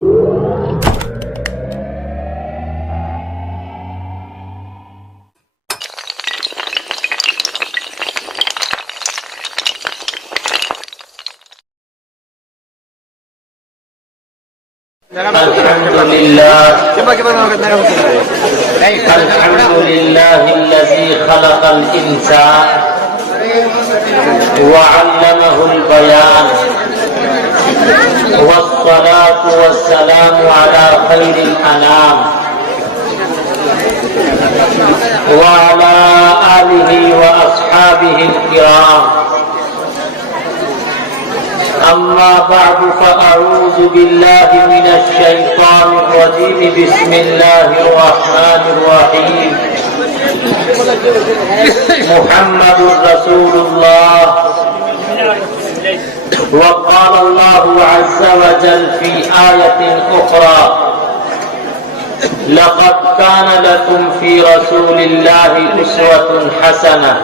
अल्हम्दुलिल्लाहिल्लज़ी खलक़ल इंसान व अल्लमहुल बयान वस्सलातु वस्सलामु अला खैरिल अनाम व अला आलिहि व अस्हाबिहिल किराम। अम्मा बअद फ़अऊज़ु बिल्लाहि मिनश शैतानिर रजीम। बिस्मिल्लाहिर रहमानिर रहीम। मुहम्मदुर रसूलुल्लाह व क़ाल अल्लाहु अज़्ज़ा व जल फ़ी आयतिन उख़रा लक़द कान लकुम फ़ी रसूलिल्लाहि उस्वतुन हसनह।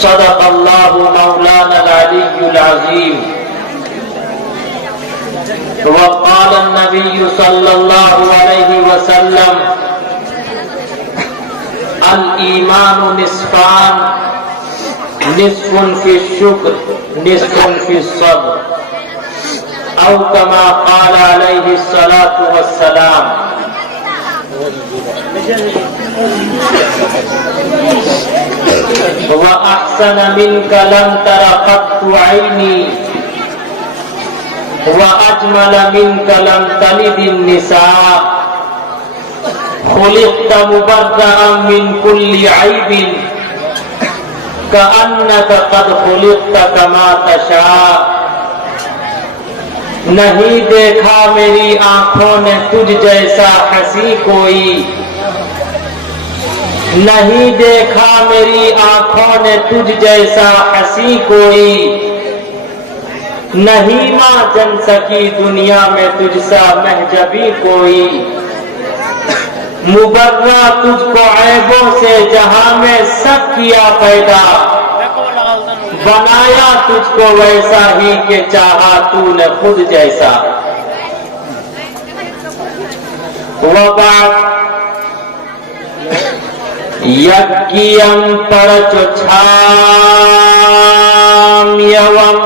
सदक़ल्लाहु मौलानल अलिय्युल अज़ीम। व क़ाल अन्नबिय्यु सल्लल्लाहु अलैहि वसल्लम अल ईमानु निस्फ़ान निस्फ़ुन फ़िश्शुक्र निस्फ़ुन फ़िस्सब्र औ कमा क़ाल अलैहि सलातु वस्सलाम। व अहसन मिनका लम तरा क़त्तु ऐनी व अजमल मिनका लम तलिदिन निसा। खुलिक़्त मुबर्रअन मिन कुल्लि ऐबिन कअन्नका क़द खुलिक़्त कमा तशा। नहीं देखा मेरी आंखों ने तुझ जैसा हंसी कोई, नहीं देखा मेरी आंखों ने तुझ जैसा हंसी कोई। नहीं मां जन सकी दुनिया में तुझसा महजबी कोई। मुबर्रा तुझको ऐबों से जहां में सब किया पैदा, बनाया तुझको वैसा ही के चाहा तूने खुद जैसा। वबाद यज्ञियं परचोच्छाम्यवम्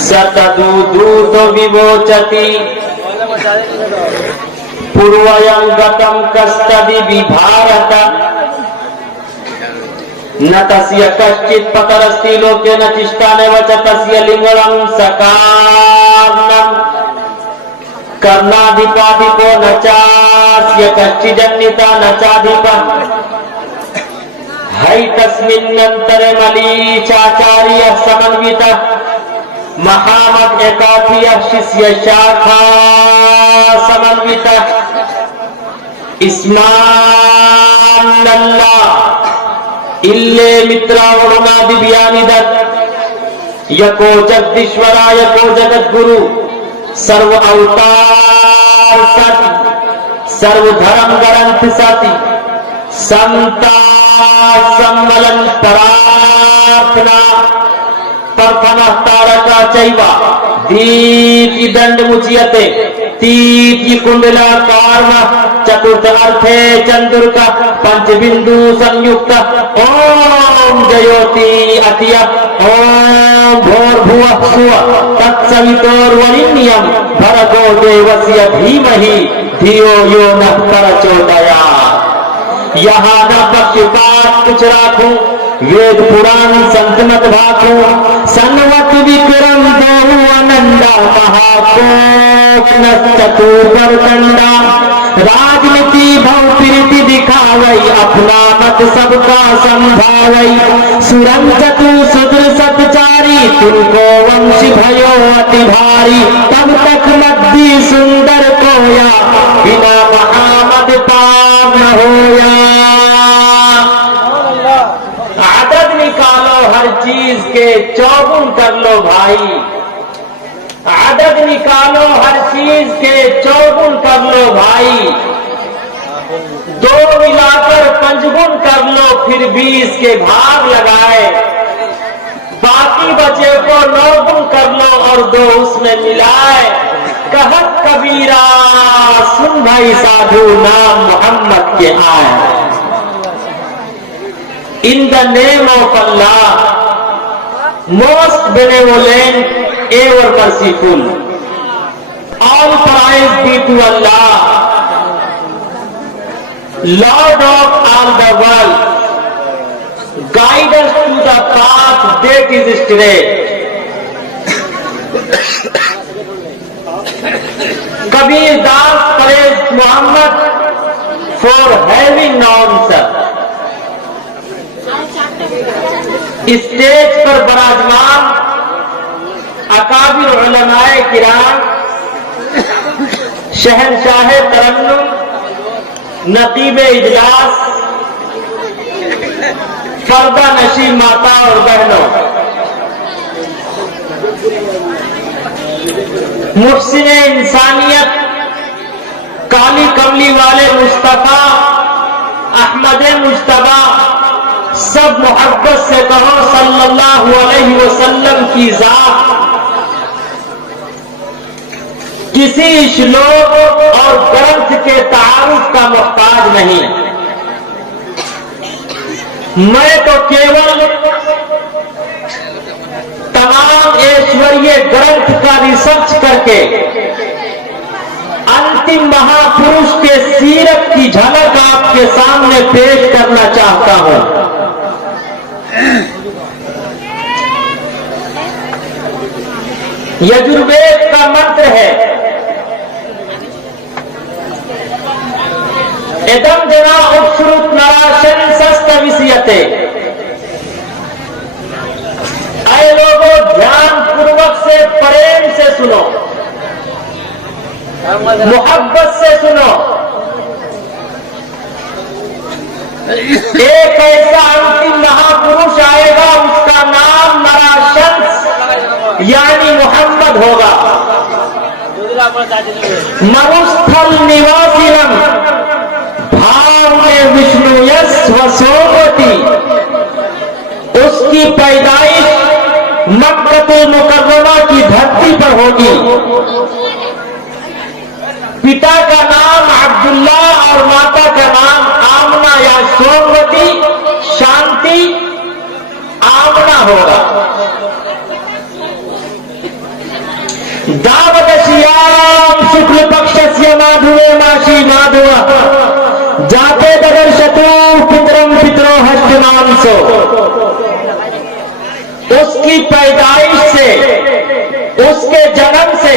सतदूदूतो विवोचति पूर्वयं गतं कस्तदि विभारत। न तस्य कश्चित् पतरस्ति लोके न चिष्टानेव च तस्य लिंगं सकार्णम् कर्णाधिपाधिपो न चास्य कश्चिदन्यता न चाधिपः। हैतस्मिन्नन्तरे मलीचाचार्यः समन्वितः महामग एकाधियः शिष्य शाखा समन्वितः। इस्मान्नल्लाह इल्ले मित्रावरुणादिव्यानि दत्त। यको जगदीश्वराय को जगद्गुरु सर्व अवतार सति सर्वधर्म ग्रंथ सति संता सम्मलन प्रार्थना प्रथम तारका चैवा दीप्ति दंड मुच्यते तीप्ति कुंडलाकार चतुर्थ अर्थे चंद्रुका पंचबिंदु संयुक्त। ओम जयोति अतिय ओम भूर्भुवः स्वः तत्सवितुर्वरेण्यं भर्गो देवस्य धीमहि धियो यो नः प्रचोदयात्। यहाँ न पक्षपात कुछ राखूं, वेद पुराण संत मत भाखूं। सन्वत विक्रम देहु अनंदा महाकोश चतुर्वर कंडा। राजनीति भव प्रीति दिखावई अपना मत सबका संभावई। सुरम चतु सुद्र सतचारी तुमको वंश भयो अति भारी। तब तक मद्दी सुंदर कोया बिना महामद पार न होया। आदत निकालो हर चीज के चौगुन कर लो भाई। आदत निकालो हर चीज के चौगुन कर लो भाई। दो मिलाकर पंचगुन कर लो फिर 20 के भाग लगाए। बाकी बचे को 9 गुण कर लो और दो उसमें मिलाए, कहत कबीरा सुन भाई साधु नाम मोहम्मद के आए। In the name of Allah most benevolent ever merciful, all praise be to Allah, Lord of all the world, guide us to the path that is straight. Kabir Das praised Muhammad for having known sir. Stage पर बराजमान अकाबिर उलमाए किराम, शहनशाह तरन्नुम, नकीब इजलास, पर्दा नशी माता और बहनों, मुहसिन इंसानियत, काली कमली वाले मुस्तफा अहमद मुस्तबा, सब मोहब्बत से कहो सल्लल्लाहु अलैहि वसल्लम की जात किसी श्लोक और ग्रंथ के तारुफ का मोहताज नहीं। मैं तो केवल तमाम ऐश्वर्य ग्रंथ का रिसर्च करके अंतिम महापुरुष के सीरत की झलक आपके सामने पेश करना चाहता हूं। यजुर्वेद का मंत्र है, एदम जना उपश्रुत नराशन सस्तविष्यते। ऐ लोगों ध्यान पूर्वक से प्रेम से सुनो, मोहब्बत से सुनो। एक ऐसा अंतिम महापुरुष आएगा, उसका नाम नराशंस यानी मोहम्मद होगा। मरुस्थल निवासिनम भाव में विष्णु यश वसोमती। उसकी पैदाइश मक्कतुल मुकर्रमा की धरती पर होगी। पिता का नाम अब्दुल्ला और माता का नाम आमना या सोमवती, शांति आमना होगा। दावदशियाम शुक्ल पक्षस्य माधुवे माशी माधव जाते दर्शतु पितरम पितरो हस्तनांसो। उसकी पैदाइश से, उसके जन्म से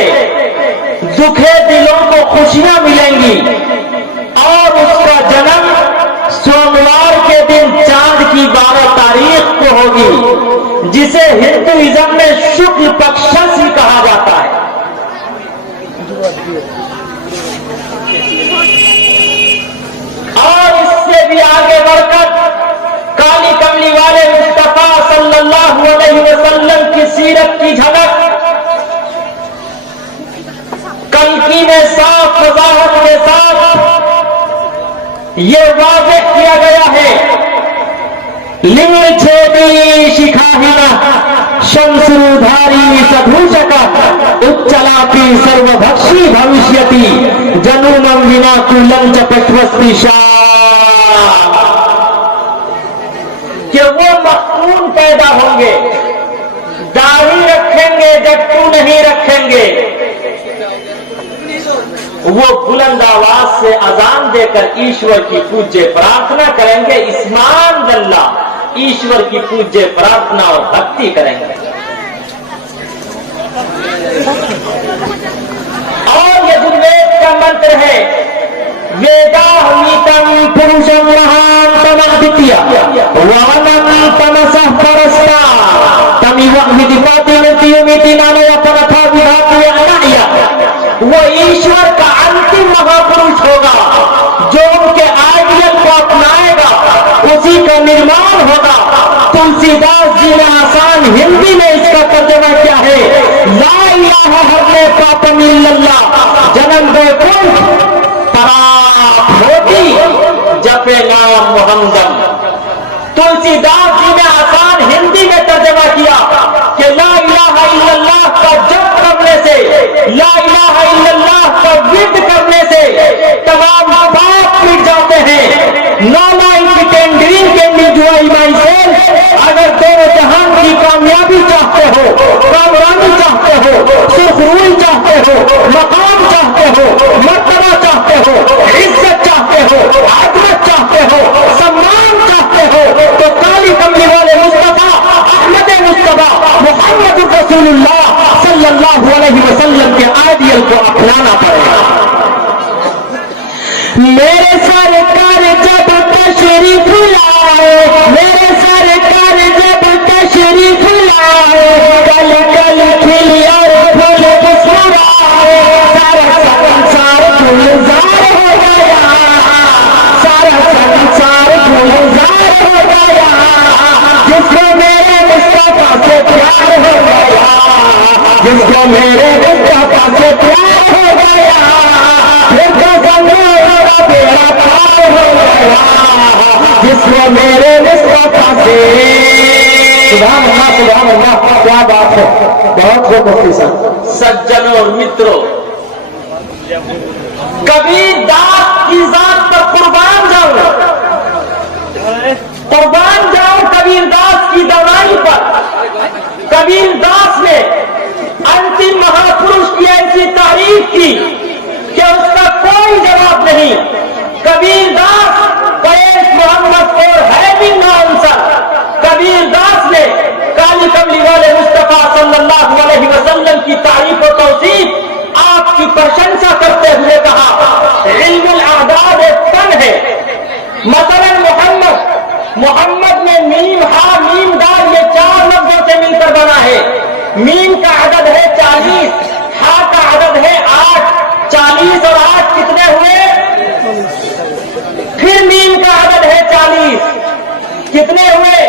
दुखे दिलों को खुशियां मिलेंगी और उसका जन्म सोमवार के दिन चांद की 12 तारीख को होगी, जिसे हिंदुइज्म में शुक्ल पक्षस्य कहा जाता है। और इससे भी आगे बढ़कर काली कमली वाले मुस्तफा सल्लल्लाहु अलैहि वसल्लम की सीरत की झलक कल्कि में साफ वजाहत के साथ ये वाज़ेह किया गया है। लिंग छेदी शिखाहिना शंसुधारी सधूषका उच्चलापी सर्वभक्षी भविष्यति जनुमं विना कुलं च पश्वस्ति कि वो मखतून पैदा होंगे, दाढ़ी रखेंगे, जट्टू नहीं रखेंगे। वो बुलंद आवाज से अजान देकर ईश्वर की पूज्य प्रार्थना करेंगे। इस्मान दल्ला, ईश्वर की पूज्य प्रार्थना और भक्ति करेंगे। और यजुर्वेद का मंत्र है, वेदाहमितं पुरुषं महान्तमद्वितीय वानं तमसः परस्ता तमिव विदिपाति मृत्युमिति नानयतनथा विधातु अनाया। वो ईश्वर का अंतिम महापुरुष होगा जो उनके आइडियल को अपनाएगा, उसी का निर्माण होगा। तुलसीदास जी ने आसान हिंदी में इसका तर्जुमा क्या है, ला इलाहा हर्ले पापम इल्लल्लाह जन्म वैकुंठ पराप होती जपे नाम मोहम्मद। तुलसीदास जी ने आसान हिंदी में तर्जुमा किया कि ला इलाहा इल्लल्लाह का जप सल्लल्लाहु अलैहि वसल्लम के आइडियल को अपनाना पड़ेगा। मेरे सरकार जब तशरीफ लाए, मेरे सरकार जब तशरीफ लाए, कल कल खिली और फूल मुस्कुराए, सारा संसार गुलजार हो गया, सारा संसार गुलजार हो गया, जिसको मेरे मुस्तफा से प्यार हो गया, जिसको मेरे मुस्तफा से प्यार हो गया, फिर तो समझो बेड़ा पार हो गया, जिसको मेरे मुस्तफा से। सुभान अल्लाह, सुभान अल्लाह, क्या बात है, बहुत खूब मुफ्ती साहब। सज्जनों और मित्रों, कबीर दास की जात पर कुर्बान जाऊं, कुर्बान जाऊं कबीर दास की दवाई पर। कबीर दास ने अंतिम महापुरुष की ऐसी तारीफ की कि उसका कोई जवाब नहीं। कबीर दास पैस मोहम्मद और है भी नाअंसर। कबीर दास ने काली कमली वाले मुस्तफा सल्लल्लाहु अलैहि वसल्लम की तारीफ और तौसीफ आपकी प्रशंसा करते हुए कहा, इल्मुल आदाद एक फन है। मसलन मोहम्मद में मीम हा मीम दाल ये 4 लफ्जों से मिलकर बना है। मीम का अदद है 40, हा का अदद है 8, 40 और 8 कितने हुए? फिर मीम का अदद है 40, कितने हुए?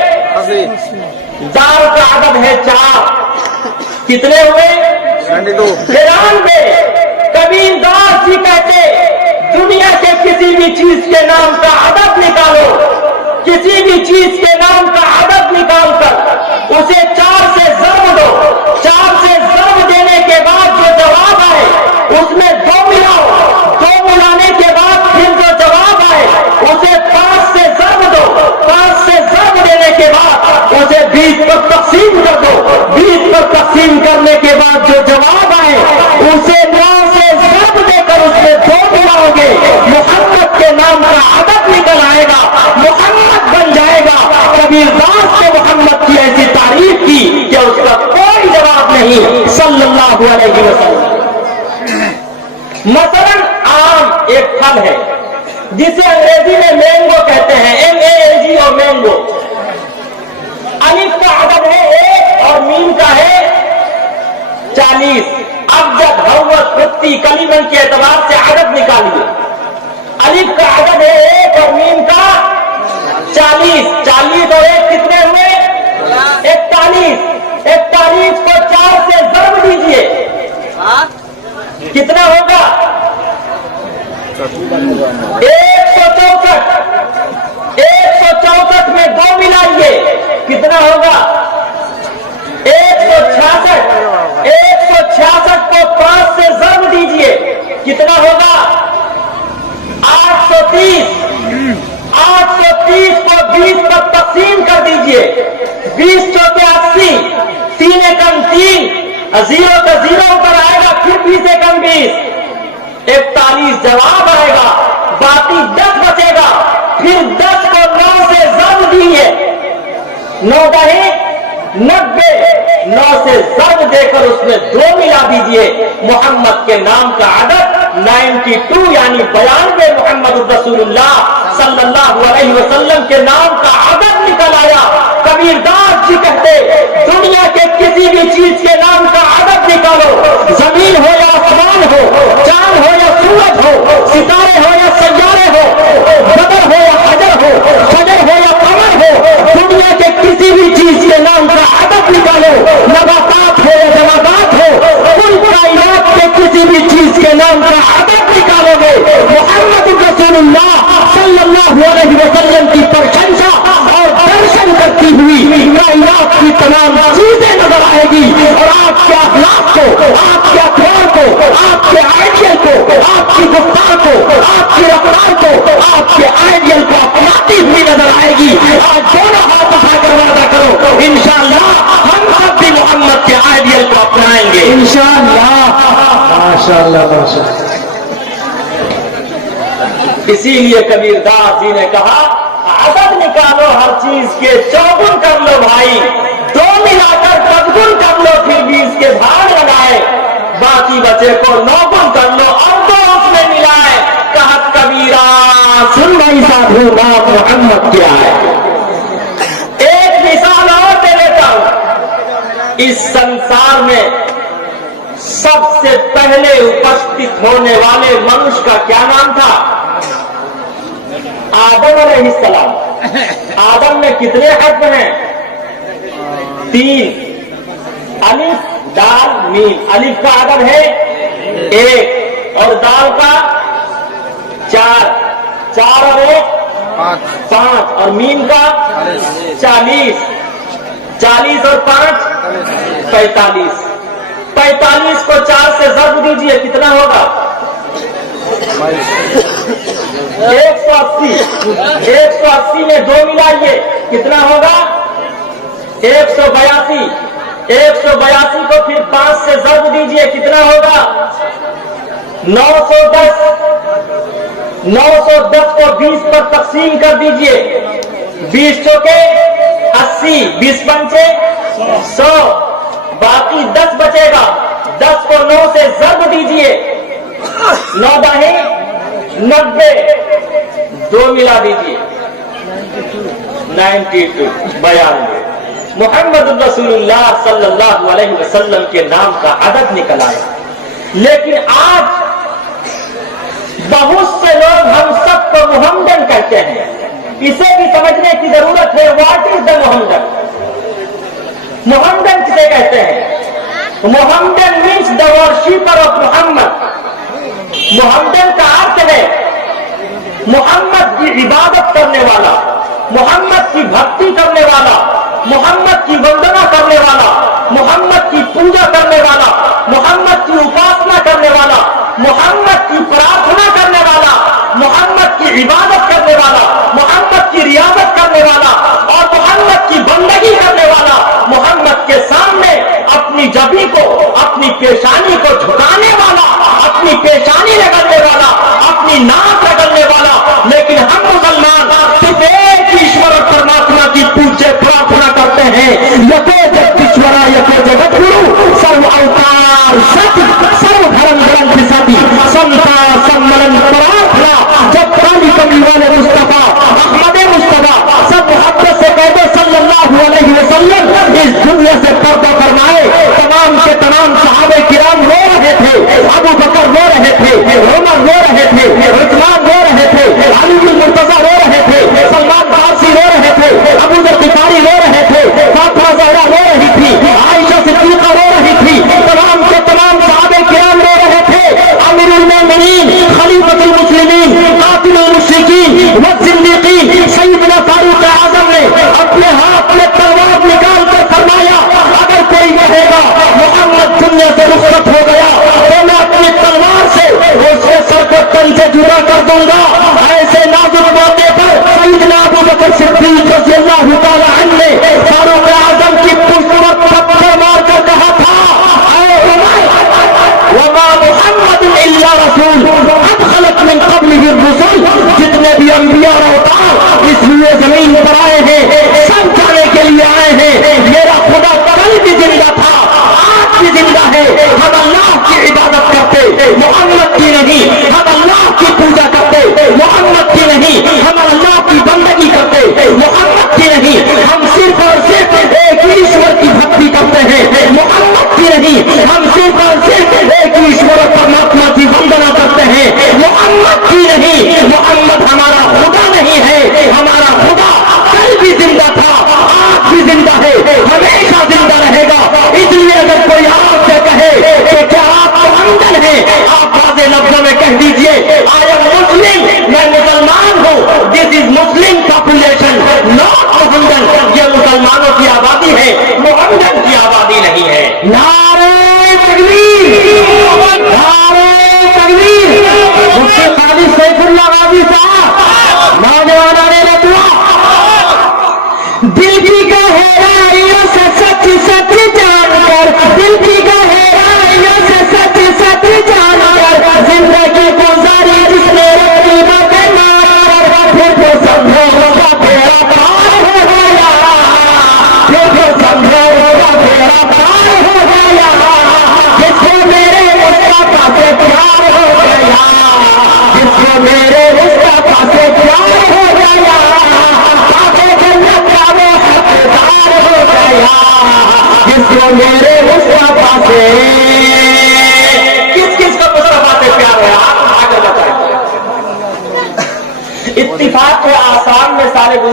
दाल का अदद है 4, कितने हुए? 93। कबीर दास जी कहते, दुनिया के किसी भी चीज के नाम का अदद निकालो, किसी भी चीज के नाम का अदद निकालकर उसे 4 से ज़र्ब दो, 4 से ज़र्ब देने के बाद जो जवाब आए उसमें 2 मिलाओ, 2 मिलाने के बाद फिर जो जवाब आए उसे 5 से ज़र्ब दो, 5 से ज़र्ब देने के बाद उसे 20 पर तकसीम कर दो, 20 पर तकसीम करने के बाद जो जवाब आए उसे 9 से ज़र्ब देकर उसमें 2 मिलाओगे, मोहम्मद के नाम का अदद निकल आएगा, मोहम्मद बन जाएगा। कबीर दास ने मोहम्मद की ऐसी तारीफ की कि उसका कोई जवाब नहीं सल्लल्लाहु अलैहि वसल्लम। मसलन आम एक फल है जिसे अंग्रेजी में मैंगो कहते हैं, MANG और मैंगो। अलिफ का अदद है 1 और मीम का है 40। अब जब हवत वृत्ति कलीमन के एतबार से अदद निकालिए। अलिफ का अदद है 1 और मीम का 40, 40 और 1 कितने हुए? 41। 41 को 4 से ज़र्ब दीजिए, कितना होगा? 164। 164 में 2 मिलाइए, कितना होगा? 166। 166 को 5 से ज़र्ब दीजिए, कितना होगा? 830। 830 को 20 पर तकसीम कर दीजिए, 20 चौके 80, 3 एकम 3, 0 का 0 ऊपर आएगा, फिर 20 एकम 20, 41 जवाब आएगा, बाकी 10 बचेगा। फिर 10 को 9 से ज़र्ब दिए, 9 दही 90, 9 से ज़र्ब देकर उसमें 2 मिला दीजिए, मोहम्मद के नाम का अदद 92 यानी 92 मोहम्मद रसूलुल्लाह सल्लल्लाहु अलैहि वसल्लम के नाम का अदद निकल आया। कबीर दास जी कहते, दुनिया के किसी भी चीज के नाम का अदद निकालो, जमीन हो या आसमान हो, चांद हो या सूरज हो, सितारे हो या सैयारे हो, बदर हो या हजर हो, फजर हो या कमर हो, दुनिया के किसी भी चीज के नाम का अदद निकालो, नबातात हो या जमादात हो, कुल कायनात के किसी भी चीज के नाम का अदद निकालोगे, मोहम्मद रसूलुल्लाह सल्लल्लाहु अलैहि वसल्लम की प्रशंसा और दर्शन करती हुई कायनात की तमाम चीजें नजर आएगी और आपके अखलाक को, आपके अखबार को, आपके आइडियल को, आपकी गुफ्तार को, आपकी रफ्तार को, आपके आइडियल को अपनाती हुई नजर आएगी। आज दोनों हाथ उठाकर वादा करो, इंशाअल्लाह हम सब भी मोहम्मद के आइडियल को अपनाएंगे इंशाअल्लाह। माशाअल्लाह, माशाअल्लाह। इसीलिए कबीर दास जी ने कहा, अदद निकालो हर चीज के, चौगुन कर लो भाई, 2 मिलाकर 5 गुण कर लो, फिर 20 के भाग लगाए, इस संसार में सबसे पहले उपस्थित होने वाले मनुष्य का क्या नाम था? आदम अलैहिस्सलाम। आदम में कितने हर्फ हैं? 3। अलिफ दाल मीम। अलिफ का अदद है 1 और दाल का 4। 4 और 1 5 और मीम का 40। 40 और 5 45। 45 को 4 से ज़र्ब दीजिए, कितना होगा? 180। 180 में 2 मिलाइए, कितना होगा? 182। 182 को फिर 5 से ज़र्ब दीजिए, कितना होगा? 910। 910 को 20 पर तकसीम कर दीजिए। 20 चौके 80, 20 पंचे 100, बाकी 10 बचेगा। 10 को 9 से ज़र्ब दीजिए, 9 दाहे 90, 2 मिला दीजिए 92, 92। मोहम्मद रसूलुल्लाह सल्लल्लाहु अलैहि वसल्लम के नाम का अदद निकल आया। लेकिन आज बहुत से लोग हम सबको मुहम्मदन कहते हैं। इसे भी समझने की जरूरत है। What is the Muhammadan? Muhammadan किसे कहते हैं? Muhammadan means the worshipper of Mohammed. Muhammadan का अर्थ है मोहम्मद की इबादत करने वाला, मोहम्मद की भक्ति करने वाला, मोहम्मद की वंदना करने वाला, मोहम्मद की पूजा करने वाला, मोहम्मद की उपासना करने वाला, मोहम्मद की प्रार्थना करने वाला, मोहम्मद की इबादत करने वाला, मोहम्मद की रियाजत करने वाला और मोहम्मद की बंदगी करने वाला, मोहम्मद के सामने अपनी जबी को, अपनी पेशानी को झुकाने वाला, अपनी पेशानी रगड़ने वाला, अपनी नाक रगड़ने वाला। लेकिन हम मुसलमान सिर्फ एक ईश्वर और परमात्मा की पूज्य प्रार्थना करते हैं। यको जगदीश्वरा यको जगत गुरु सर्व अवतार सत्य सर्व धर्म ग्रंथ सती समता सम्मलन प्रार्थना। जब काली कमी वाले मुस्तफा अहमद मुस्तफा सब मोहब्बत से कहते सल्लल्लाहु अलैहि वसल्लम इस दुनिया से पर्दा फरमाए, तमाम के तमाम सहाबे किराम रो रहे थे, अबू बकर रो रहे थे, उमर रो रहे थे, उस्मान रो रहे थे, अली बिन मुर्तजा रो रहे थे, सलमान फारसी रो रहे थे, अबू जर गिफारी रो रहे थे, फातिमा ज़हरा रो रही थी, आयशा सिद्दीक़ा रो रही थी, तमाम के तमाम सहाबे किराम रो रहे थे। अमीरुल मोमिनीन खलीफतुल मुस्लिमीन कातिलुल मुशरिकीन व ज़िंदीक़ीन सैयदना फारूक आज़म ने अपने हाथ में तलवार निकाल कर फरमाया, अगर कोई कहेगा मोहम्मद दुनिया से रुखसत हो गया तो मैं अपनी तलवार से उसके सर को तन से जुदा कर दूंगा। ऐसे नाजुक मौके पर सैयदना अबू बकर सिद्दीक़ रज़ियल्लाहु तआला अन्हु ने फारूक आज़म की पुश्त पर पत्थर मारकर कहा था, ऐ उमर वमा मुहम्मदुन इल्ला रसूल कद खलत मिन क़ब्लिहि रुसूल। जितने भी अंबिया और अवतार इसलिए जमीन पर आए हैं सब जाने के लिए आए हैं। मेरा खुदा कल भी जिंदा था, आज भी जिंदा है। हम अल्लाह की इबादत करते, मोहम्मद की नहीं। हम अल्लाह की पूजा करते, मोहम्मद की नहीं। हम अल्लाह की बंदगी करते, मोहम्मद की नहीं। हम सिर्फ और सिर्फ एक ईश्वर की भक्ति करते हैं, मोहम्मद की नहीं। हम सिर्फ और सिर्फ एक ईश्वर परमात्मा की वंदना करते हैं, मोहम्मद की नहीं। मोहम्मद हमारा खुदा नहीं है, हमारा खुदा कल भी जिंदा था, आज भी जिंदा है, हमेशा जिंदा रहेगा। इसलिए अगर कोई आपसे कहे कि क्या आप मुहम्मदन हैं, आप वाज़े लफ्ज़ों में कह दीजिए आई एम मुस्लिम, मैं मुसलमान हूँ। This is Muslim population not Muhammadan. ये मुसलमानों की आबादी है, मुहम्मदन की आबादी नहीं है। नारे तकबीर।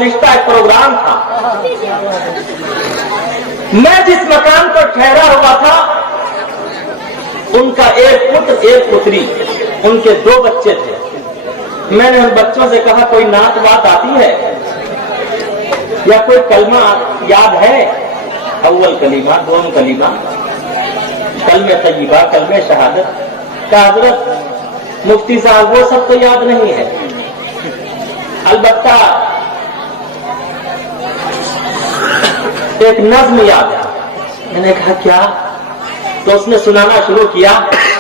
रिश्ता, एक प्रोग्राम था। मैं जिस मकान पर ठहरा हुआ था, उनका एक पुत्र एक पुत्री, उनके 2 बच्चे थे। मैंने उन बच्चों से कहा, कोई नात बात आती है या कोई कलमा याद है? अव्वल कलीमा, दोम कलीमा, कलमे तय्यबा, कलमे शहादत। का हजरत मुफ्ती साहब वो सब तो याद नहीं है, अलबत्ता एक नज्म याद है। मैंने कहा क्या? तो उसने सुनाना शुरू किया,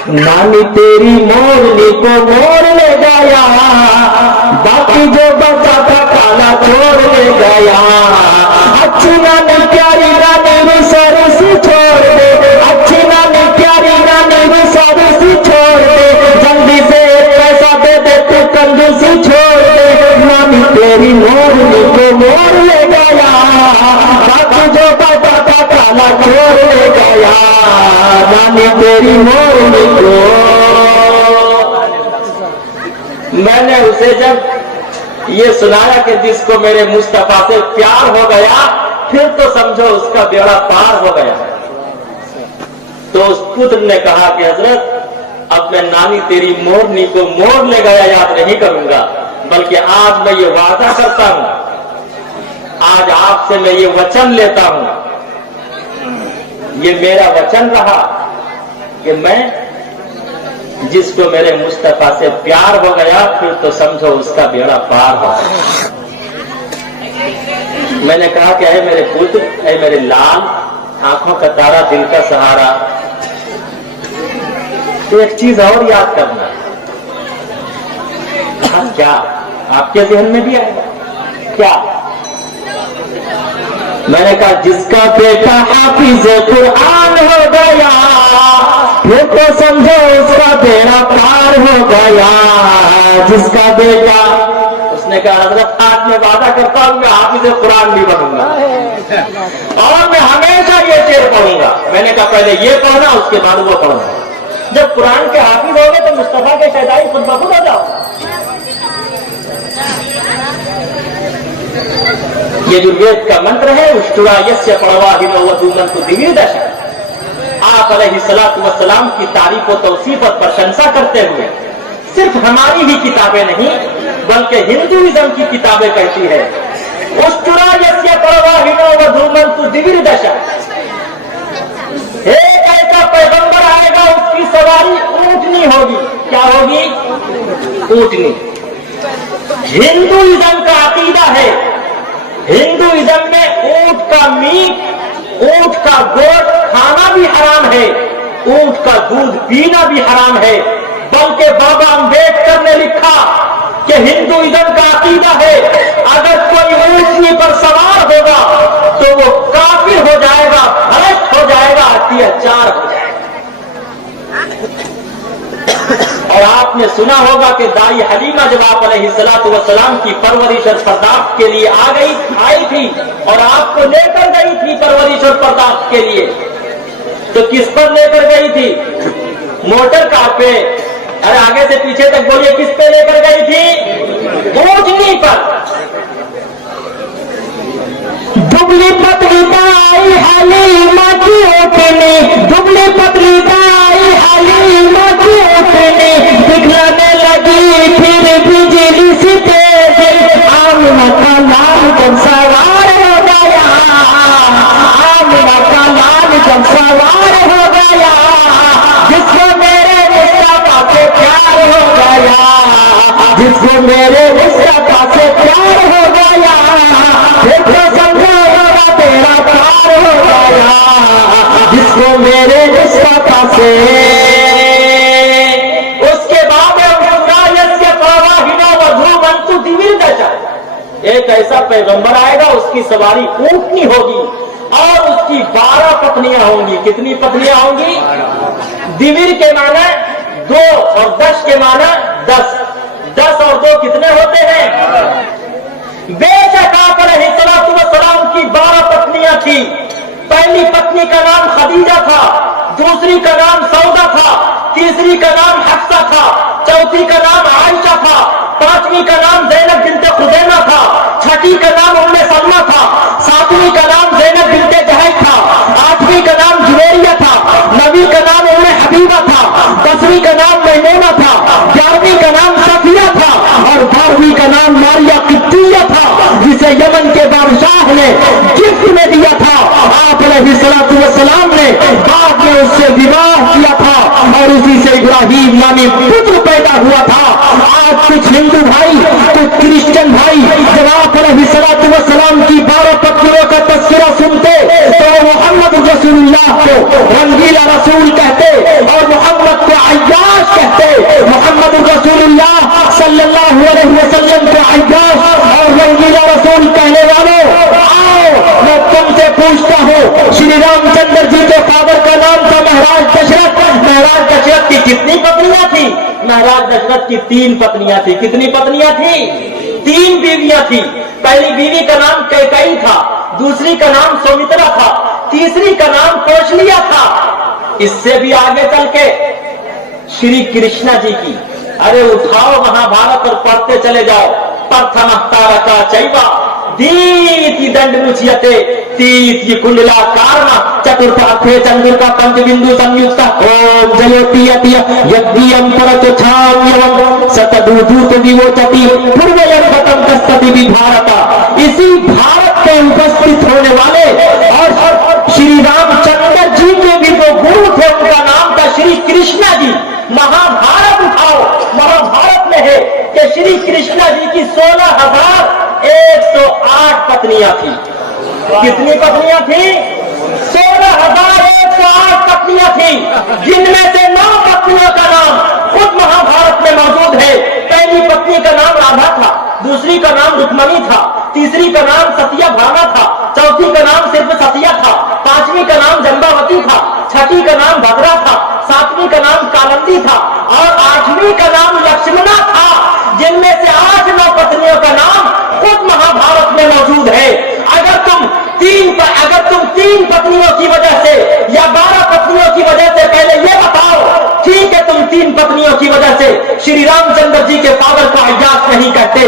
नानी तेरी मोरनी को मोर ले गया, बाकी जो बचा था काला छोड़ ले गया। अच्छी नानी प्यारी नानी भी सारी सी छोड़ दे, अच्छी नानी प्यारी नानी भी सारी सी छोड़ दे, जल्दी से पैसा दे दे तू कंजूसी छोड़ दे। नानी तेरी मोरनी को मोर ले गया, बाकी जो बचा था काला छोड़ ले गया। नानी तेरी मोरनी को। मैंने उसे जब ये सुनाया कि जिसको मेरे मुस्तफा से प्यार हो गया, फिर तो समझो उसका बेड़ा पार हो गया। तो उस पुत्र ने कहा कि हजरत अब मैं नानी तेरी मोरनी को मोर ले गया याद नहीं करूंगा, बल्कि आज मैं ये वादा करता हूं, आज आपसे मैं ये वचन लेता हूं, ये मेरा वचन रहा कि मैं जिसको मेरे मुस्तफा से प्यार हो गया, फिर तो समझो उसका बेड़ा पार हो गया। मैंने कहा कि ऐ मेरे पुत्र, ऐ मेरे लाल, आंखों का तारा, दिल का सहारा, तो एक चीज और याद करना। हाँ, क्या आपके जहन में भी आएगा क्या? मैंने कहा जिसका बेटा हाफिज़ कुरान हो गया, फिर तो समझो उसका बेड़ा पार हो गया। जिसका बेटा, उसने कहा हजरत आज मैं वादा करता हूं मैं हाफिज़ कुरान भी बनूंगा और मैं हमेशा ये शेर पढ़ूंगा। मैंने कहा पहले ये पढ़ना, उसके बाद वो पढ़ना। जब कुरान के हाफिज हो गए तो मुस्तफा के शहदाई खुद ब खुद हो जाओ। ये जो वेद का मंत्र है, उष्टुरा यस्य पड़वाहिनो वधूमंतु दिव्यदशा, आप अलैहिस्सलातु वस्सलाम की तारीफ और तौसीफ और प्रशंसा करते हुए सिर्फ हमारी ही किताबें नहीं बल्कि हिंदुइज्म की किताबें कहती है, उष्टुरा यस्य पड़वाहिनो वधूमंतु दिव्यदशा, एक ऐसा पैगंबर आएगा उसकी सवारी ऊंटनी होगी। क्या होगी? ऊंटनी। हिंदुइज्म का अकीदा है, हिंदुइज्म में ऊंट का मीट, ऊंट का गोश्त खाना भी हराम है, ऊंट का दूध पीना भी हराम है। बल्कि बाबा अम्बेडकर ने लिखा कि हिंदुइज्म का अकीदा है अगर कोई ऊंटनी पर सवार होगा तो वो काफिर हो जाएगा, भ्रष्ट हो जाएगा, अत्याचार हो जाएगा। और आपने सुना होगा कि दाई हलीमा जब आप अलैहिस्सलातु वस्सलाम की परवरिश और पर्दाफ्त के लिए आई थी और आपको लेकर गई थी परवरिश और पर्दाफ्त के लिए, तो किस पर लेकर गई थी? मोटर कार पे। अरे आगे से पीछे तक बोलिए, किस पे लेकर गई थी? ऊंटनी पर। दुबली पतली दाई हलीमा की ऊंटनी, दुबली पतली दाई हलीमा की ऊंटनी, दिखलाने लगी फिर बिजली से तेज, आमिना का लाल जब सवार हो गया, आमिना का लाल जब सवार हो गया, जिसको मेरे मुस्तफा से प्यार हो गया, जिसको मेरे मुस्तफा से प्यार हो गया, देखो समझो होगा तेरा पार हो गया, जिसको मेरे मुस्तफा से। उसके बाद एक ऐसा पैगंबर आएगा उसकी सवारी ऊंटनी होगी और उसकी 12 पत्नियां होंगी। कितनी पत्नियां होंगी? दिविर के माना 2 और 10 के माना 10। 10 और 2 कितने होते हैं? बेशक आप अलैहिस्सलातु वस्सलाम की 12 पत्नियां थी। पहली पत्नी का नाम खदीजा था, दूसरी का नाम सौदा था, तीसरी का नाम हफ्सा था, चौथी का नाम आयशा था, 5वीं का नाम ज़ैनब बिन्ते खुज़ैमा था, छठी का नाम उम्मे सलमा था, सातवीं का नाम ज़ैनब बिन्ते जहश था, आठवीं का नाम जुवेरिया था, नवीं का नाम उम्मे हबीबा था, 10वीं का नाम मैमूना था, 11वीं का नाम सफिया था और 12वीं का नाम मारिया किप्तिया था, जिसे यमन के बादशाह ने गिफ्ट में दिया था। आप अलैहिस्सलाम ने बाद में उससे विवाह किया था और उसी से इब्राहिम नामी पुत्र पैदा हुआ था। आज कुछ हिंदू भाई, कुछ क्रिश्चियन भाई जब आप अलैहिस्सलाम की 12 पत्नियों का तस्करा सुनते तो मोहम्मद रसूलुल्लाह को रंगीला रसूल कहते और मोहम्मद को अय्याश कहते। मोहम्मद रसूलुल्लाह सल्लल्लाहु अलैहि वसल्लम को अय्याश और रंगीला रसूल कहने वालों, आओ मैं तुमसे पूछता हूँ, श्री रामचंद्र जी के फादर का नाम था महाराज दशरथ। महाराज दशरथ की कितनी पत्नियां थी? महाराज दशरथ की 3 पत्नियां थी। कितनी पत्नियां थी? 3 बीवियां थी। पहली बीवी का नाम कैकेयी था, दूसरी का नाम सौमित्रा था, तीसरी का नाम कौशल्या था। इससे भी आगे चल के श्री कृष्णा जी की, अरे उठाओ महाभारत और पढ़ते चले जाओ। प्रथम तारका चैवा दीति दंड रुचियते तीति कुंडला कारणा चतुर्थार्थे चंद्रिका पंचबिंदु संयुक्त ओम जयोति यति यज्ञम परचछाम्यवम सतदूत विवोचति पूर्वयं गतं तस्तति विभारता। इसी भारत के उपस्थित होने वाले और श्री रामचंद्र जी के भी जो गुरु थे उनका नाम था श्री कृष्णा जी। महाभारत उठाओ, महाभारत में है कि श्री कृष्णा जी की 16,108 पत्नियां थी। कितनी पत्नियां थी? 16,108 पत्नियां थी, जिनमें से 9 पत्नियों का नाम खुद महाभारत में मौजूद है। पहली पत्नी का नाम राधा था, दूसरी का नाम रुक्मणी था, तीसरी का नाम सत्यभामा था, चौथी का नाम सिर्फ सतिया था, 5वीं का नाम जंबावती था, 6ठी का नाम भद्रा था, 7वीं का नाम कालंदी था और 8वीं का नाम लक्ष्मणा था। जिनमें से 8-9 पत्नियों का नाम खुद महाभारत में मौजूद है। अगर तुम 3 पत्नियों की वजह से या 12 पत्नियों की वजह से, पहले ये बताओ, ठीक है तुम 3 पत्नियों की वजह से श्री रामचंद्र जी के फादर को अय्याश नहीं कहते,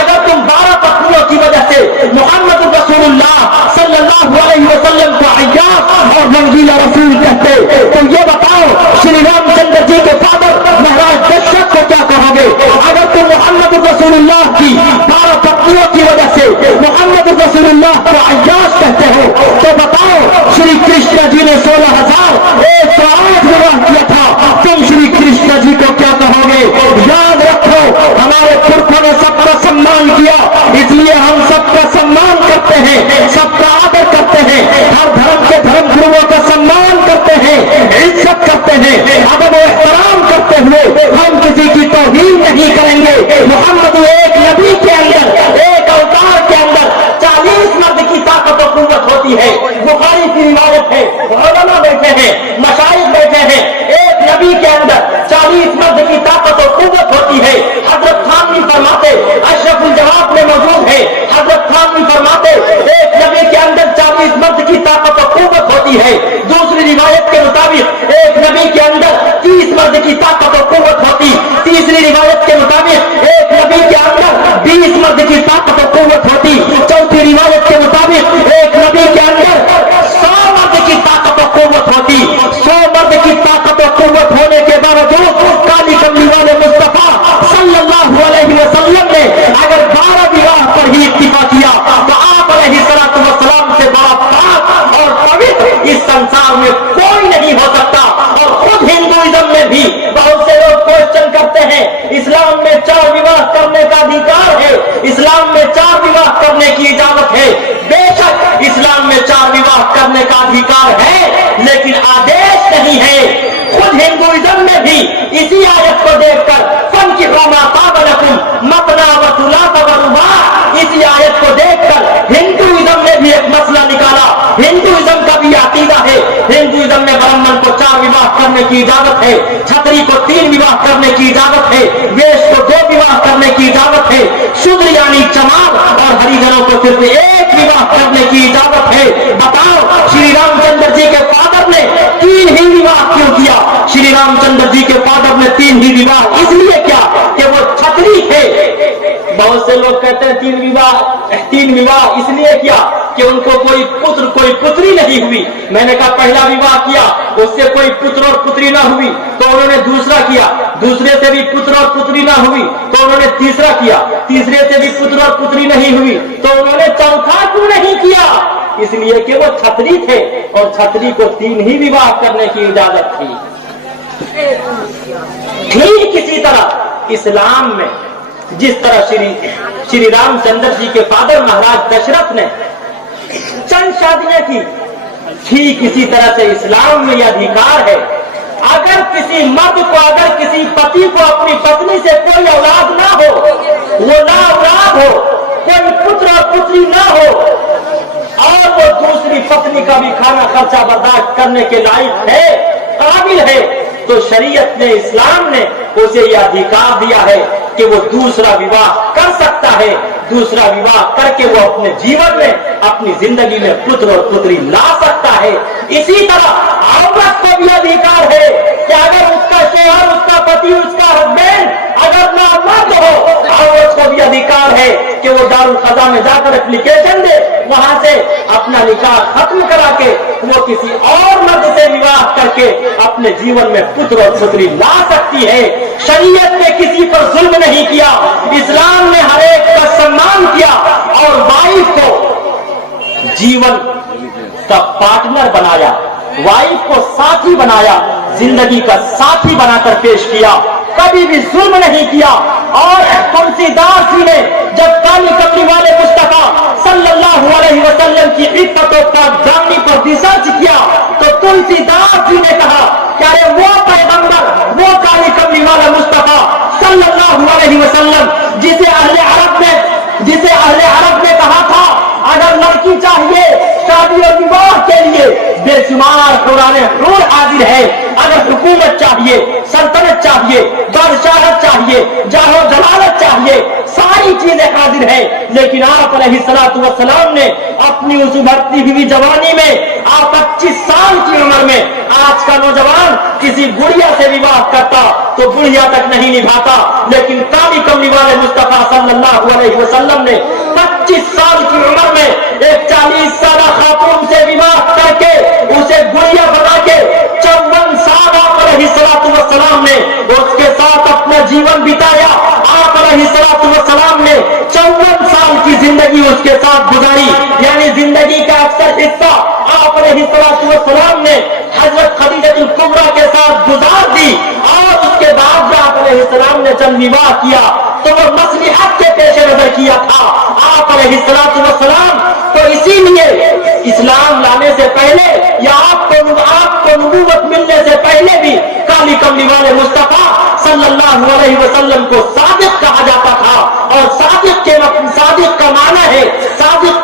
अगर तुम 12 पत्नियों की वजह से मोहम्मद रसूलुल्लाह सल्लल्लाहु अलैहि वसल्लम को अय्याश और रंगीला रसूल कहते, तो ये बताओ श्री रामचंद्र जी के फादर महाराज दशरथ को क्या कहोगे? अगर तुम मोहम्मद रसूलुल्लाह की 12 पत्नियों की वजह से मोहम्मद रसूलुल्लाह को अय्याश कहते हो, तो बताओ श्री कृष्ण जी ने 16,108 विवाह किया था, तुम श्री कृष्ण जी को क्या कहोगे? याद रखो, हमारे पुरखों ने सबका सम्मान किया, इसलिए हम सबका सम्मान करते हैं, सबका आदर करते हैं, हर धर्म के धर्म गुरुओं का सम्मान करते हैं, इज्जत करते हैं, अदब और एहतराम करते हुए हम किसी की तौहीन नहीं करेंगे। मोहम्मद एक नबी के अंदर, एक अवतार के अंदर 40 मर्द की ताकत और कुव्वत होती है। बुखारी की रिवायत है, उलमा बैठे हैं, मशाइख बैठे हैं, एक नबी के अंदर 40 मर्द की ताकत और कुव्वत होती है। हजरत थानवी फरमाते, अशरफुल जवाब में मौजूद है, हजरत थानवी फरमाते एक नबी के अंदर 40 मर्द की ताकत और कुव्वत होती है। दूसरी रिवायत के मुताबिक एक नबी के अंदर 30 मर्द की ताकत और कुव्वत होती, तीसरी रिवायत के मुताबिक एक नबी के अंदर 20 मर्द की ताकत और कुव्वत होती, चौथी रिवायत के मुताबिक एक नबी के अंदर 100 मर्द की ताकत और कुव्वत होती। 100 मर्द की ताकत और कुव्वत होने के बावजूद काली कमली वाले मुस्तफा सल्लल्लाहु अलैहि वसल्लम ने अगर 12 विवाह पर ही इत्तिफा किया तो आप अलैहिस्सलातु वस्सलाम से बड़ा पाक और पवित्र इस संसार में कोई नहीं हो सकता। और खुद हिंदुइज्म में भी बहुत से लोग क्वेश्चन करते हैं, इस्लाम में 4 विवाह करने का अधिकार है, इस्लाम में 4 विवाह करने की इजाजत है। बेशक इस्लाम में 4 विवाह करने का अधिकार है, लेकिन आदेश नहीं है। खुद हिंदुइज्म में भी इसी आयत को देखकर फंकिहू मा ताब लकुम मतना व सुलासा व रुबा, इसी आयत को देखकर हिंदुइज्म ने भी एक मसला निकाला। हिंदुइज्म का भी अकीदा है, हिंदुइज्म में ब्राह्मण को 4 विवाह करने की इजाजत है, छतरी को 3 विवाह करने की इजाजत है, वेश को 2 विवाह करने की इजाजत है, शूद्र यानी चमार और हरिजनों को सिर्फ 1 विवाह करने की इजाजत है। बताओ श्री रामचंद्र जी के फादर ने 3 ही विवाह क्यों किया? श्री रामचंद्र जी के फादर ने 3 ही विवाह इसलिए क्या कि वो छतरी थे, बहुत से लोग कहते हैं तीन विवाह इसलिए किया कि उनको कोई पुत्र कोई पुत्री नहीं हुई। मैंने कहा पहला विवाह किया, उससे कोई पुत्र और पुत्री ना हुई तो उन्होंने दूसरा किया, दूसरे से भी पुत्र और पुत्री ना हुई तो उन्होंने तीसरा किया, तीसरे से भी पुत्र और पुत्री नहीं हुई तो उन्होंने चौथा क्यों नहीं किया? इसलिए कि वो छत्री थे और छत्री को 3 ही विवाह करने की इजाजत थी। ठीक इसी तरह इस्लाम में जिस तरह श्री रामचंद्र जी के फादर महाराज दशरथ ने चंद शादियां की, ठीक इसी तरह से इस्लाम में यह अधिकार है अगर किसी मर्द को, अगर किसी पति को अपनी पत्नी से कोई औलाद ना हो, वो ना औलाद हो, कोई पुत्र और पुत्री ना हो और वो दूसरी पत्नी का भी खाना खर्चा बर्दाश्त करने के लायक है, काबिल है, तो शरीयत ने, इस्लाम ने उसे यह अधिकार दिया है कि वो दूसरा विवाह कर सकता है। दूसरा विवाह करके वो अपने जीवन में, अपनी जिंदगी में पुत्र और पुत्री ला सकता है। इसी तरह औरत को भी अधिकार है कि अगर उसका शोहर, उसका पति, उसका हस्बैंड अगर ना मर्द हो, औरत को भी अधिकार है कि वो दारुल खजा में जाकर एप्लीकेशन दे, वहां से अपना निकाह खत्म करा के वो किसी और मर्द से विवाह करके अपने जीवन में पुत्र और पुत्री ला सकती है। शरीयत ने किसी पर जुल्म नहीं किया, इस्लाम ने हर एक का सम्मान किया और वाइफ को जीवन का पार्टनर बनाया, वाइफ को साथी बनाया, जिंदगी का साथी बनाकर पेश किया, कभी भी जुल्म नहीं किया। और तुलसीदास जी ने जब काली कमली वाले मुस्तफा सल्लल्लाहु अलैहि वसल्लम की इज्जतों पर दामनी पर रिसर्च किया तो तुलसीदास जी ने कहा कि अरे वो पैगंबर, वो काली कमली वाला मुस्तफा सल्लल्लाहु अलैहि वसल्लम जिसे अहले अरब ने कहा था अगर लड़की चाहिए शादी और विवाह के लिए बेशुमार पुराने रूल हाजिर है, अगर हुकूमत चाहिए, सल्तनत चाहिए, बादशाहत चाहिए, जाहो जलालत चाहिए, सारी चीजें हाजिर है। लेकिन आप अलैहिस्सलातु वस्सलाम ने अपनी उस उभरती हुई जवानी में, आप 25 साल की उम्र में, आज का नौजवान किसी बुढ़िया से विवाह करता तो बुढ़िया तक नहीं निभाता, लेकिन काली कमली वाले मुस्तफा सल्लल्लाहु अलैहि वसल्लम ने 25 साल की उम्र में एक 40 साल खातून से विवाह करके उसे बुढ़िया बना के 54 साल आप अलैहिस्सलातु वस्सलाम ने उसके साथ अपना जीवन बिताया। आप अलैहिस्सलातु वस्सलाम ने 54 साल की जिंदगी उसके साथ गुजारी, यानी जिंदगी का अक्सर हिस्सा आप अलैहिस्सलातु वस्सलाम ने हजरत खदीजतुल कुबरा के साथ गुजार दी। और उसके बाद आप अलैहिस्सलाम ने जब विवाह किया तो वो मसलिहत के पेश नजर किया था आप अलैहिस्सलातु वस्सलाम। तो इसीलिए इस्लाम लाने से पहले या आपको नबूवत मिलने से पहले भी काली कमली वाले मुस्तफा सल्लल्लाहु अलैहि वसल्लम को सादिक कहा जाता था। और सादिक का माना है, सादिक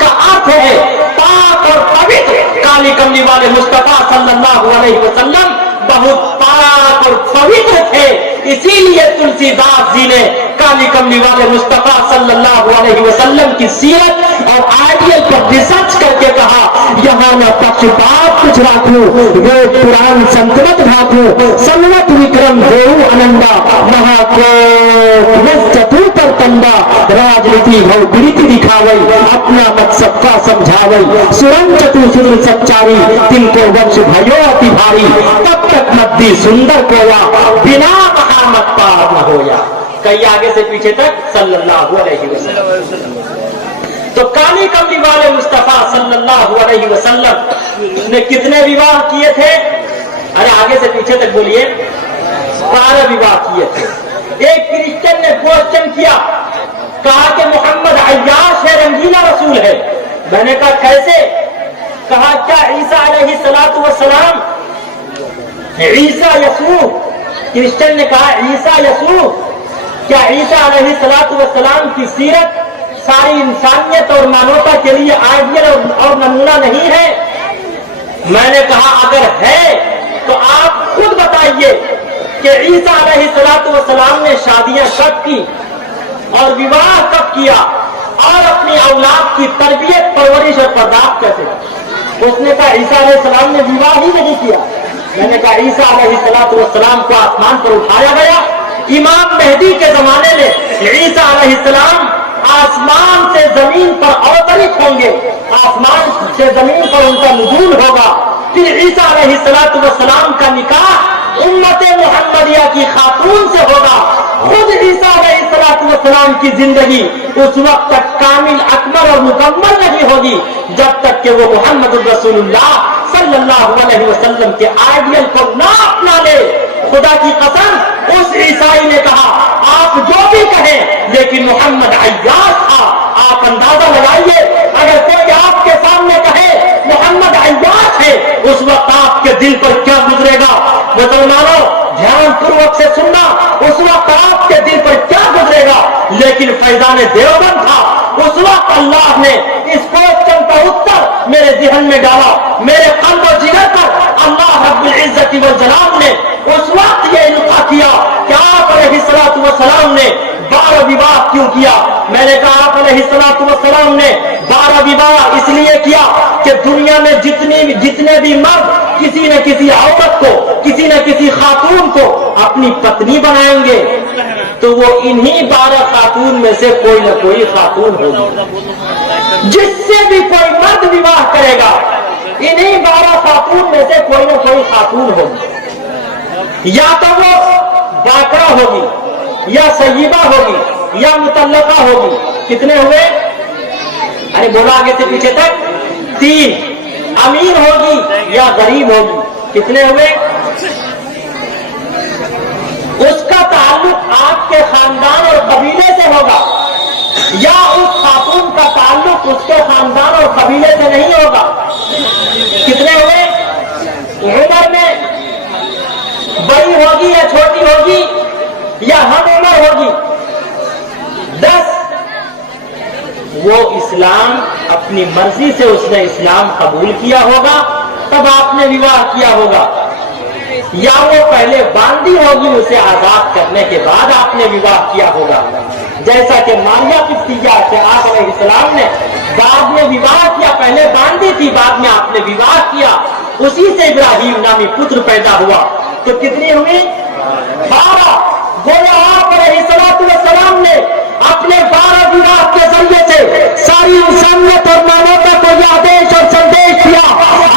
का अर्थ है पाक और पवित्र। काली कमली वाले मुस्तफा सल्लल्लाहु अलैहि वसल्लम बहुत पाक और पवित्र थे, इसीलिए तुलसीदास जी ने काली कमली वाले मुस्तफा सल्लल्लाहु अलैहि वसल्लम की सीरत और आइडियल पर रिसर्च करके कहा यहाँ न पक्षपात कुछ राखू, वेद पुराण संतमत ढाकू, सन्नत विक्रम देव अनंदा, महाकोट चतुर तंदा, राजनीति भव विरीति दिखावई, अपना मकसद का समझावई, सुरन चतुर सच्चारी, तिनको वंश भयो अति भारी, तब तक मद्दी सुंदर कोया, बिना महामत पार न होया। कई आगे से पीछे तक सल्लल्लाहु अलैहि वसल्लम। तो काली कमली वाले मुस्तफा सल्लल्लाहु अलैहि वसल्लम ने कितने विवाह किए थे? अरे आगे से पीछे तक बोलिए। 12 विवाह किए थे। एक क्रिश्चियन ने क्वेश्चन किया, कहा कि मोहम्मद अय्याश है, रंगीला रसूल है। मैंने कहा कैसे? कहा क्या ईसा अलैहिस्सलातु वस्सलाम, ईसा यसू? क्रिश्चियन ने कहा ईसा यसू, क्या ईसा अलैहिस्सलातु वस्सलाम की सीरत सारी इंसानियत और मानवता के लिए आइडियल और नमूना नहीं है? मैंने कहा अगर है तो आप खुद बताइए कि ईसा अलैहिस्सलातु वस्सलाम ने शादियां कब की और विवाह कब किया और अपनी औलाद की तरबियत, परवरिश और पर्दाश्त कैसे? उसने कहा ईसा अलैहिस्सलाम ने विवाह ही नहीं किया। मैंने कहा ईसा अलैहिस्सलातु वस्सलाम को आसमान पर उठाया गया इमाम मेहदी के जमाने में ईसा अलैहिस्सलाम आसमान से जमीन पर अवतरित होंगे, आसमान से जमीन पर उनका नुज़ूल होगा। फिर ईसा अलैहिस्सलाम का निकाह उम्मते मुहम्मदिया की खातून से होगा। खुद ईसा अलैहिस्सलाम की जिंदगी उस वक्त तक कामिल, अकमल और मुकम्मल नहीं होगी जब तक कि वो मोहम्मद रसूलुल्लाह सल्लल्लाहु अलैहि वसल्लम के आइडियल को ना अपना ले। खुदा की कसम, उस ईसाई ने कहा आप जो भी कहें, लेकिन मोहम्मद अय्याश था। आप अंदाजा लगाइए, अगर कोई आपके सामने कहे मोहम्मद अय्याश है, उस वक्त आपके दिल पर क्या गुजरेगा? मुसलमानों, ध्यानपूर्वक से सुनना, उस वक्त आपके दिल पर क्या गुजरेगा? लेकिन फैजान देवबंद था। उस वक्त अल्लाह ने इस क्वेश्चन का उत्तर मेरे ज़हन में डाला, मेरे क़ल्ब और जिगर पर अल्लाह रब्बुल इज्जत वल जलाल ने उस वक्त ये इल्का किया कि आप अलैहिस्सलातु वस्सलाम ने 12 विवाह क्यों किया? मैंने कहा आप अलैहिस्सलातु वस्सलाम ने 12 विवाह इसलिए किया कि दुनिया में जितने भी मर्द किसी न किसी औरत को, किसी न किसी खातून को अपनी पत्नी बनाएंगे, तो वो इन्हीं 12 खातून में से कोई न कोई खातून होगी। जिससे भी कोई मर्द विवाह करेगा, इन्हीं 12 खातून में से कोई न कोई खातून होगी। या तो वो बाकरा होगी, या सय्यिबा होगी, या मुतल्लका होगी। कितने हुए? अरे बोला आगे से पीछे तक। 3। अमीर होगी या गरीब होगी। कितने हुए? उसका ताल्लुक आपके खानदान और कबीले से होगा, या उस खातून का ताल्लुक उसके खानदान और कबीले से नहीं होगा। कितने हुए? उम्र में बड़ी होगी या छोटी होगी, या हम उम्र होगी। 10। वो इस्लाम अपनी मर्जी से उसने इस्लाम कबूल किया होगा, तब आपने विवाह किया होगा, या वो पहले बांदी होगी, उसे आजाद करने के बाद आपने विवाह किया होगा। जैसा कि मारिया किफ्तिया से आप अलैहिस्सलाम ने बाद में विवाह किया, पहले बांदी थी, बाद में आपने विवाह किया, उसी से इब्राहिम नामी पुत्र पैदा हुआ। तो कितनी हुई? 12। गोया आप अलैहिस्सलातु वस्सलाम ने अपने 12 विवाह के जरिए से सारी इंसानियत और मानवता को यह आदेश और संदेश दिया,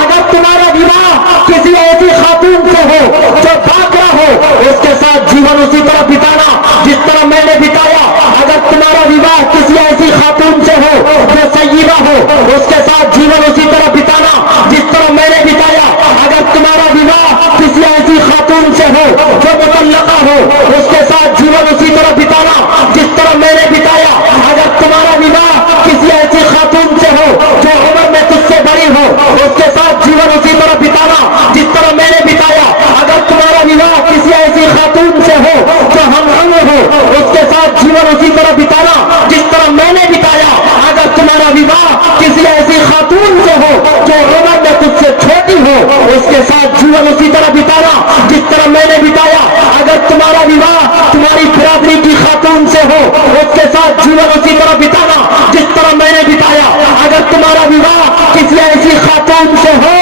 अगर तुम्हारा विवाह किसी ऐसी खातून से हो जो बाकरा हो, उसके साथ जीवन उसी तरह बिताना जिस तरह मैंने बिताया। अगर तुम्हारा विवाह किसी ऐसी खातून से हो जो सय्यिबा हो, उसके साथ जीवन उसी तरह बिताना जिस तरह मैंने बिताया। अगर तुम्हारा विवाह किसी ऐसी खातून से हो जो मुतल्लका हो, उसके साथ जीवन उसी तरह बिताना जिस तरह मैंने बिताया। अगर तुम्हारा विवाह किसी ऐसी खातून से हो जो उम्र में तुझसे बड़ी हो, उसके साथ जीवन उसी तरह बिताना जिस तरह मैंने बिताया। अगर तुम्हारा विवाह किसी ऐसी खातून से हो जो हम उम्र हो, उसके साथ जीवन उसी तरह बिताना जिस तरह मैंने बिताया। अगर तुम्हारा विवाह किसी ऐसी खातून से हो जो उम्र में तुझसे छोटी हो, उसके साथ जीवन उसी तरह बिताना जिस तरह मैंने बिताया। अगर तुम्हारा विवाह तुम्हारी बिरादरी की खातून से हो, उसके साथ जीवन उसी तरह बिताना जिस तरह मैंने बिताया। अगर तुम्हारा विवाह किसी ऐसी खातून से हो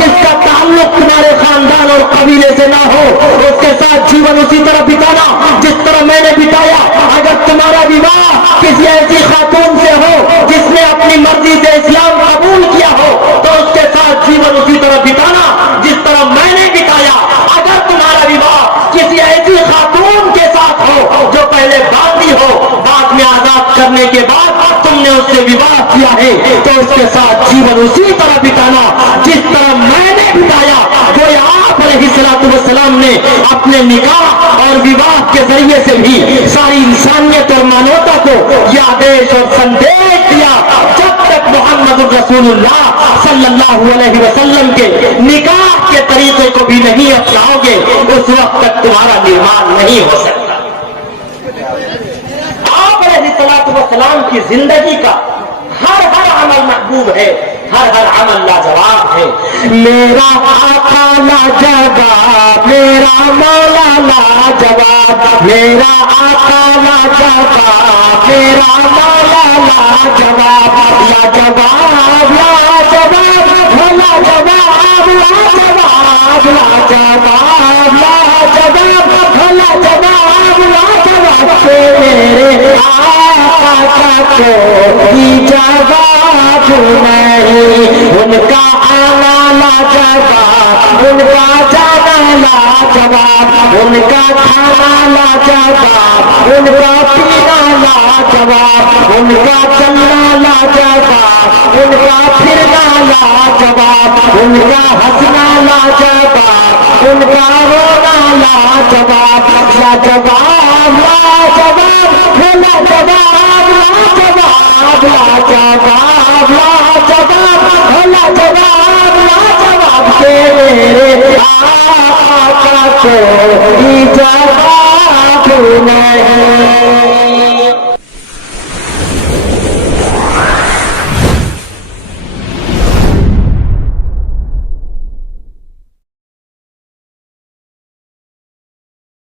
जिसका ताल्लुक तुम्हारे खानदान और कबीले से ना हो, उसके साथ जीवन उसी तरह बिताना जिस तरह मैंने बिताया। अगर तुम्हारा विवाह किसी ऐसी खातून से हो जिसने अपनी मर्जी से इस्लाम कबूल किया हो, तो उसके साथ जीवन उसी तरह बिताना जिस तरह मैंने बिताया। अगर तुम्हारा विवाह किसी ऐसी खातून के साथ हो जो पहले बांदी हो, बाद में आजाद करने के बाद तुमने उससे विवाह किया है, तो उसके साथ जीवन उसी तरह बिताना जिस तरह मैंने बिताया। कोई आप अलैहिस्सलातु वस्सलाम ने अपने निकाह और विवाह के जरिए से भी सारी इंसानियत और मानवता को यह आदेश और संदेश दिया, जब तक मोहम्मद रसूलुल्लाह सल्लल्लाहु अलैहि वसल्लम के निकाह के तरीके को भी नहीं अपनाओगे, उस वक्त तक तुम्हारा निर्माण नहीं हो सकता। आप अलैहिस्सलातु वस्सलाम की जिंदगी का हर अमल महबूब है, हर अमल लाजवाब है। मेरा आका लाजवाब, मेरा मौला लाजवाब, मेरा आका लाजवाब, मेरा मौला लाजवाब, लाजवाब लाजवाब लाजवाब लाजवाब लाजवाब लाजवाब लाजवाब उनका खाना लाजवाब, उनका पीना लाजवाब, उनका चलना लाजवाब, उनका फिरना लाजवाब,